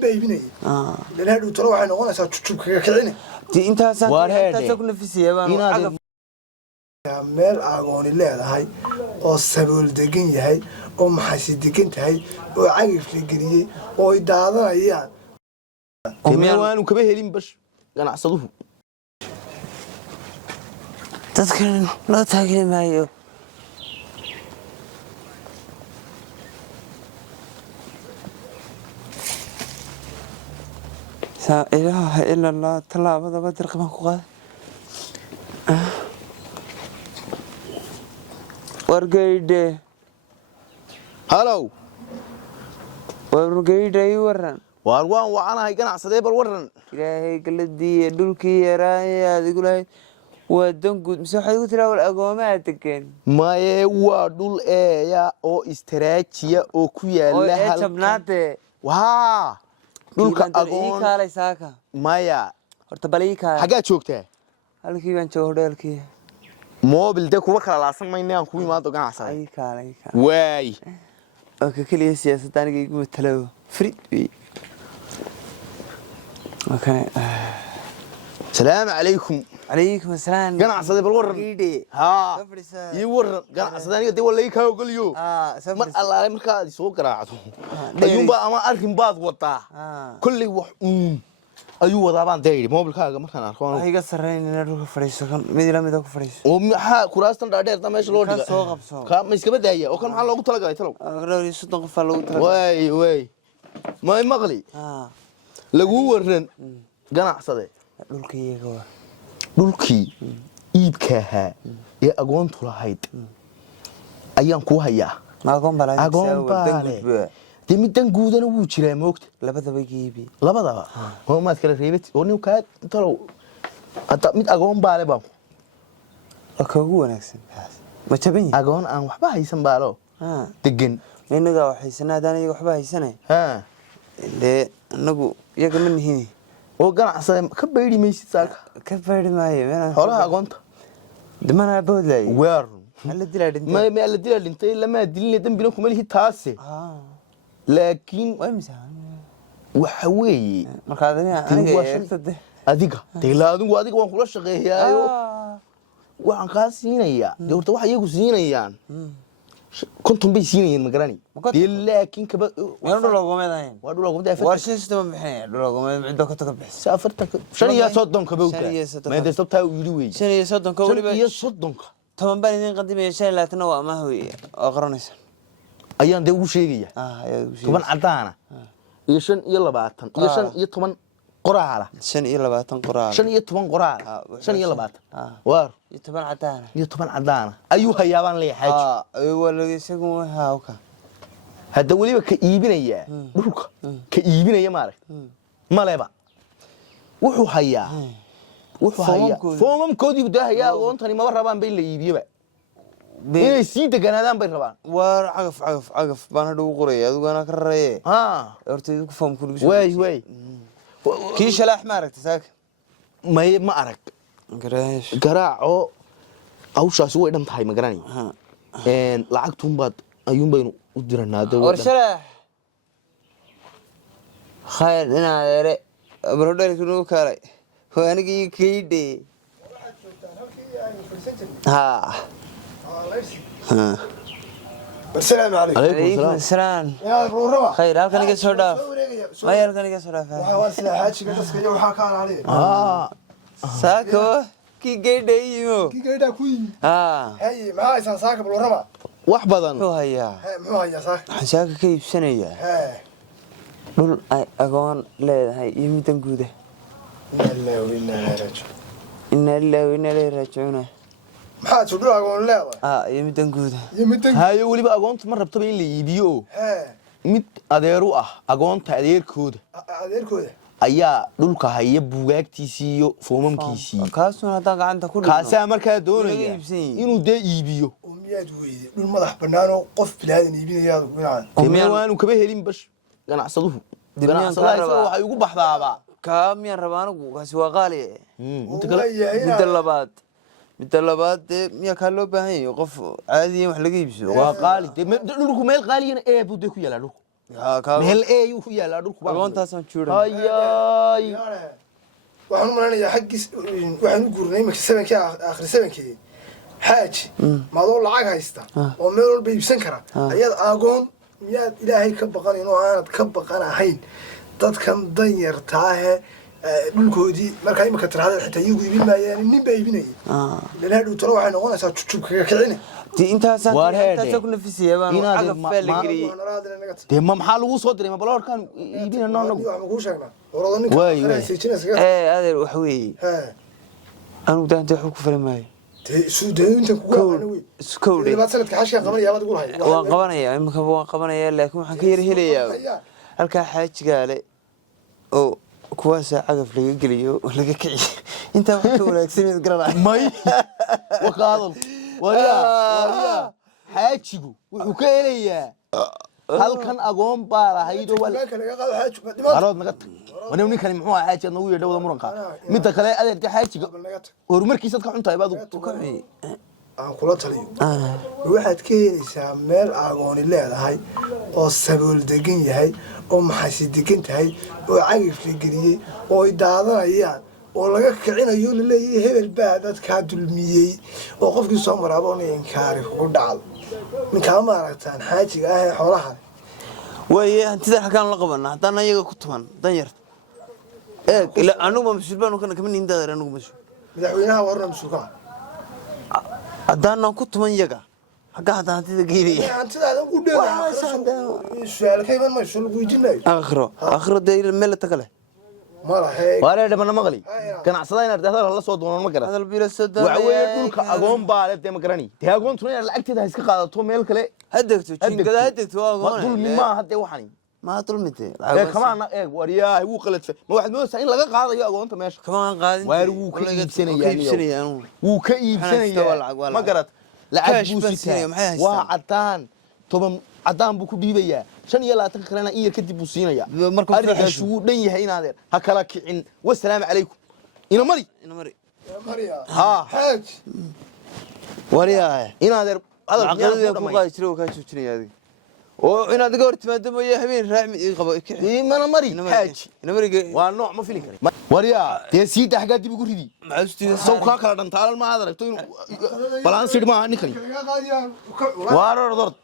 بيبيني لأن هذا تروح أنا وأنا سأشوف كذا دي أنت سأكون في سيابان meel aqooni leedahay oo sabool degan yahay oo maxasi degan tahay oo cagifka geliyay oo ay daadanayaan waanu kaba helin bash ganacsaduhu dadkan loo taageeri maayo saa ilaaha illa allah talaabada badir qaban ku qaad wargayde halow wargayde waran waan wacanahay ganacsadee bal waran ilaahay galadii dhulkii yaraay adigu lahayd waa dan guud mise waxaad ku tiraa wal agoomaa degan maye waa dhul eeya oo istaraatijiya oo ku yaala halkan jabnaate waa dhulka agoon kaalay saaka maya horta balii kaay xagaa joogtaa halkii baan joogaa hotelkii موبل ده كوبا كلا لاسن ما ينام كوي ما تو كان عساي أي كلا واي أوكي كل سياسة تاني يقول تلو فريد بي أوكي السلام عليكم عليكم السلام كان عساي بالورن ها يورن كان عساي قدي ولا يكاو كل يوم ما الله مركا سو قراعته أيوم بقى ما أركن بعض وطا كل وح ayuu wadaa baan deeyay mobilkaaga markaan arko ay ga sareeyeen dhulka fariiso kan mid la mid ah ku fariiso oo maxaa kuraastan dhaadheer ta meesha loo dhigo soo qabso ka ma iska badaaya oo kan maxaa loogu talagalay talow dhowr 30 qof loogu talagalay way ma maqli lagu waran ganacsade dhulkii iibkaha ee agoontu lahayd ayaan ku hayaa agoon baa dimidan guudana wuu jiraa moogta labadaba geebi labadaba oo maad kala reebati oo nin ka talow hada mid agoon baale baan ka ugu wanaagsan ma jabin agoon aan waxba haysan baalo degan inaga waxaysanaa iyaga waxba haysanay le anagu iyaga ma nihin oo ganacsaday ka beeri maysid saaka ka beeri maayo xoolaha agoonta dimana boodlay weer hal dilaa dhintay ma la dilaa dhintay lama dilin dambina kuma lihi taasi laakiin waxa weeye marka adiga deelaadu adiga waan kula shaqeeyaayo waxaan ka siinayaa doorta wax iyagu siinayaan kuntum bay siinayeen magarani laakiin kaba waan dhulogoomeedayn waa dhulogoomeed warshiisto ma bixin dhulogoomeed mid ka taga bixis safarta shan iyo soddon ka bawta ma deestabtaa uu yiri weey shan iyo soddon ka waliba iyo soddon ka toban baan idin qadimay shan laatana waa ma hooy oo qaranaysan ayaan de ugu sheegaya toban cadaana iyo 5 iyo 20 iyo 5 iyo 10 qoraala 5 iyo 20 qoraala 5 iyo 10 qoraala 5 iyo 20 waar iyo 10 cadaana iyo 10 cadaana ayuu hayaabaan leeyahay wala isagu waxa hada waliba ka iibinaya dhulka ka iibinaya maarag maleba wuxuu hayaa foomamkoodii buu hayaa aqoontani ma rabaan bay la iibiyaba inay sii deganaadaan bay rabaan war cagaf baan hadhow qoray adigana ka rareeyay horta idinku foom ku dhigo way kii shalaax ma aragtay saaka ma arag garaaco awshaas way dhan tahay ma garanay lacagtun baad ayuun baynu u diranaa war shalaax khayr ina yare barodheer ku kaalay waanigi kiide السلام عليكم. عليكم السلام. يا رورما. خير هل كان يقصر داف؟ ما هل كان يقصر داف؟ واسنا حاجة بس كده وحكار عليه. ساكو كي جيدا يمو. كي جيدا كوي. هاي ما هاي ساكو بالرما. وحبذا. هو هيا. مو هيا صح. ساكو كيف سنية. دول أقوان لا هاي يمتن جوده. إن الله وإنا إليه راجعون. إن الله وإنا إليه راجعون. maxaa soo agoon leedahay yimidan guud hayo waliba agoonta ma rabto in la iibiyo mid adeeru ah agoonta adeerkooda ayaa dhulka haya buugaagtiisii iyo foomamkiisii kaasuna hada gacanta ku dhigo kaasa markaa doonaya inuu de iibiyo umiyad weeyay dhul madax banaan oo qof bilaadan iibinayaa gunaa waanu kaba helin bash ganacsaduhu waxay ugu baxdaaba kaamiyaan rabaan kaasi waa qaali midda labaad miya ka loo baahan yahay qof caadi ah wax laga iibsado waa qaali dhulku meel qaaliyana ee buu ku yaalaa dhulku meel eeyuu ku yaalaa dhulku baa agoontaasaan juuran hayay waxaan u maleynayaa xaggiis waxaan u guurnay iminka sabankii aakhri sabankii xaaji maadoo lacag haysta oo meel walba iibsan kara ayaad aagoon miyaad ilaahay ka baqanayn oo aanad ka baqan ahayn dadkan danyartaahe dhulkoodii markaa iminka tiraahda xitaa iyagu iibin maayaan nin baa iibinayay ilan hadhow talo waxay noqonaysaa jujub kaga kicine intaasaan ku nafisaya baan cagaf baa la geliyey dee ma maxaa lagu soo diray ma baloorkaan iibinayno anagu wax ma kuu sheegnaa warada ninka adeer wax weeye anugu daanta waxba ku fali maayo waan qabanayaa iminka waan qabanayaa laakiin waxaan ka yar helayaa halkaa xaajigaale oo kuwaasaa cagaf laga geliyo oo laga kiciyo intaa wax ka wanaagsaneed garanay may waqaadal wariyaa xaajigu wuxuu ka helayaa halkan agoon baa lahayd oo arood naga tag wana ninkani muxuu ahaa xaaji nagu yeedhay wada muranka midda kale adeerka xaajiga horumarkiisa ka xuntahay baad u kacay aan kula taliyo waxaad ka helaysaa meel agooni leedahay oo sabool degan yahay oo maxasi degan tahay oo cagaf la geliyey oo ay daadanayaan oo laga kicinayo laleeyahay hebel baa dadkaa dulmiyey oo qofkii soo maraaba una inkaari kugu dhacdo ninkaa ma aragtaan xaajiga ah ee xoolaha waaye hantida xakaan la qabanaa haddaan ayaga ku tuman danyarta anugu mas-uul baan kama nihin daadar anugu mas-uul madaxweynaha warna mas-uulka haddaanan ku tuman yaga xagga hadda hantida geelaya hantidaada ku dheesuaalkayban mayso lagu weydiinayo aakhiro dee meel taga leh waare dhamana maqli ganacsada inaad hadal la soo doonan ma garan waxa weeye dhulka agoon baa leedahay ma garani dee agoontuna inaad lacagteeda iska qaadato meel kale hadegto jinkada hadegto ma dulmi ma hadde waxani ما طلمتي كمان ورياه هو قلت ما واحد موسى إن لقى قاضي يا أنت ماشي كمان قاضي وارو كيب سنة يعني وكيب سنة ما قرأت لعب بوسيتا وعدان طبعا عدان بكو بيبيا شن يلا تكرنا إيه كدي بوسينا يا أرجع شو دنيا هنا هذا هكلاك عن والسلام عليكم إنا مري ها حاج ورياه إنا هذا هذا القاضي كم قاضي شلو كان شو شنو هذه وإن هذا قارت ما دم وياه بين راعي قبا إيه ما أنا مري حاج أنا مري والنوع ما فيني كريم وريا تيسيد حاجات دي بقول هدي سوكا كلا تعال ما هذا تقول بلان سيد ما هني كريم وارا ضرط